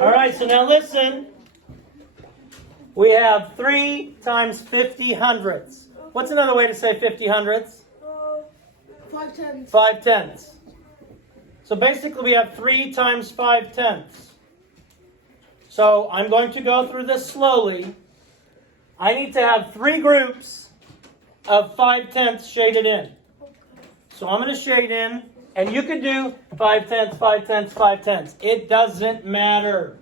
All right, so now listen. We have 3 times 50 hundredths. What's another way to say 50 hundredths? 5 tenths. 5 tenths. So basically we have 3 times 5 tenths. So I'm going to go through this slowly. I need to have 3 groups of 5 tenths shaded in. So I'm going to shade in, and you could do 5 tenths, 5 tenths, 5 tenths. It doesn't matter.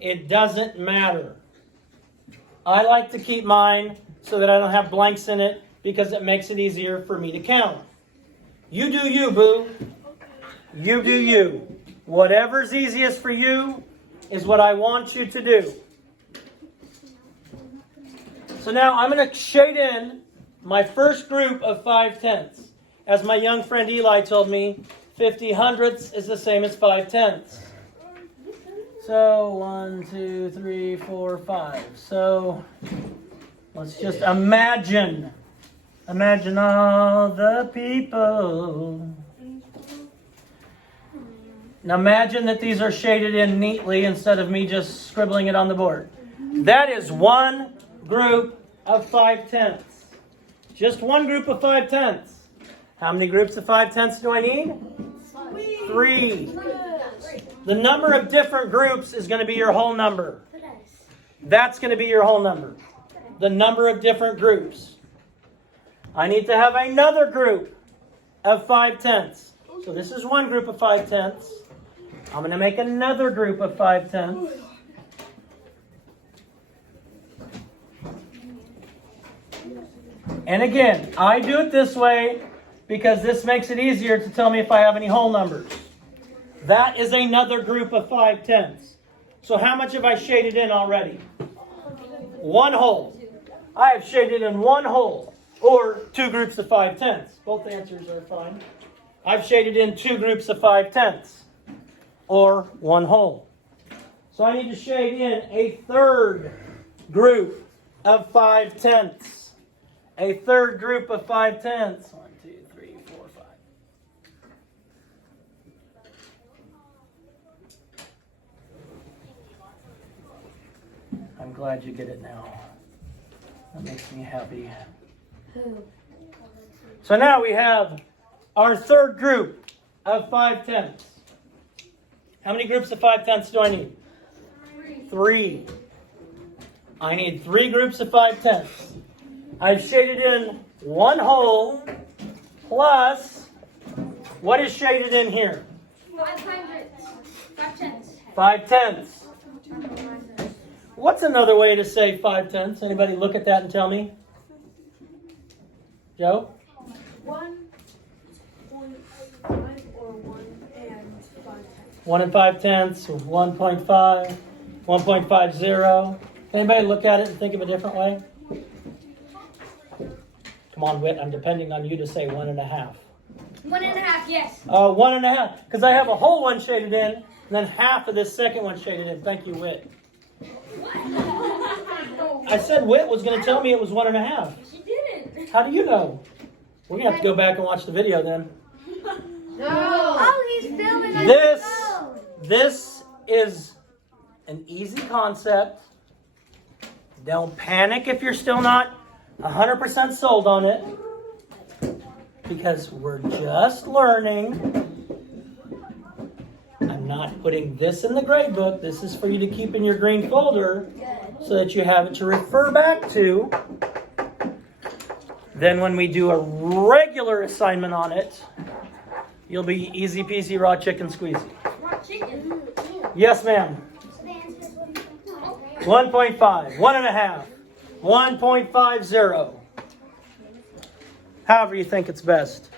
It doesn't matter. I like to keep mine so that I don't have blanks in it because it makes it easier for me to count. You do you, boo. You do you. Whatever's easiest for you is what I want you to do. So now I'm going to shade in my first group of 5 tenths. As my young friend Eli told me, 50 hundredths is the same as 5 tenths. So 1, 2, 3, 4, 5. So let's just imagine. Imagine all the people. Now imagine that these are shaded in neatly instead of me just scribbling it on the board. That is one group of 5 tenths. Just one group of 5 tenths. How many groups of 5 tenths do I need? 3. The number of different groups is going to be your whole number. That's going to be your whole number. The number of different groups. I need to have another group of 5 tenths. So this is one group of 5 tenths. I'm going to make another group of 5 tenths. And again, I do it this way because this makes it easier to tell me if I have any whole numbers. That is another group of 5 tenths. So how much have I shaded in already? 1 whole. I have shaded in 1 whole, or 2 groups of 5 tenths. Both answers are fine. I've shaded in 2 groups of 5 tenths, or 1 whole. So I need to shade in a third group of 5 tenths. A third group of 5 tenths. 1, 2, 3, 4, 5. I'm glad you get it now. That makes me happy. So now we have our third group of 5 tenths. How many groups of 5 tenths do I need? 3. I need 3 groups of 5 tenths. I've shaded in 1 whole plus, what is shaded in here? 5 hundredths. 5 tenths. 5 tenths. What's another way to say 5 tenths? Anybody look at that and tell me? Joe? 1.5 or 1 and 5 tenths. 1 and 5 tenths, 1.5, 1.50. Anybody look at it and think of a different way? Come on, Whit, I'm depending on you to say 1.5. 1.5, yes. 1.5, because I have a whole one shaded in, and then half of this second one shaded in. Thank you, Whit. I said Whit was going to tell me it was 1.5. She didn't. How do you know? We're going to have to go back and watch the video then. No. Oh, he's filming on This, his phone. this is an easy concept. Don't panic if you're still not 100% sold on it, because we're just learning. I'm not putting this in the grade book. This is for you to keep in your green folder so that you have it to refer back to. Then when we do a regular assignment on it, you'll be easy peasy raw chicken squeezy. Raw chicken. Yes, ma'am. 1.5, 1.5, 1.50. However you think it's best.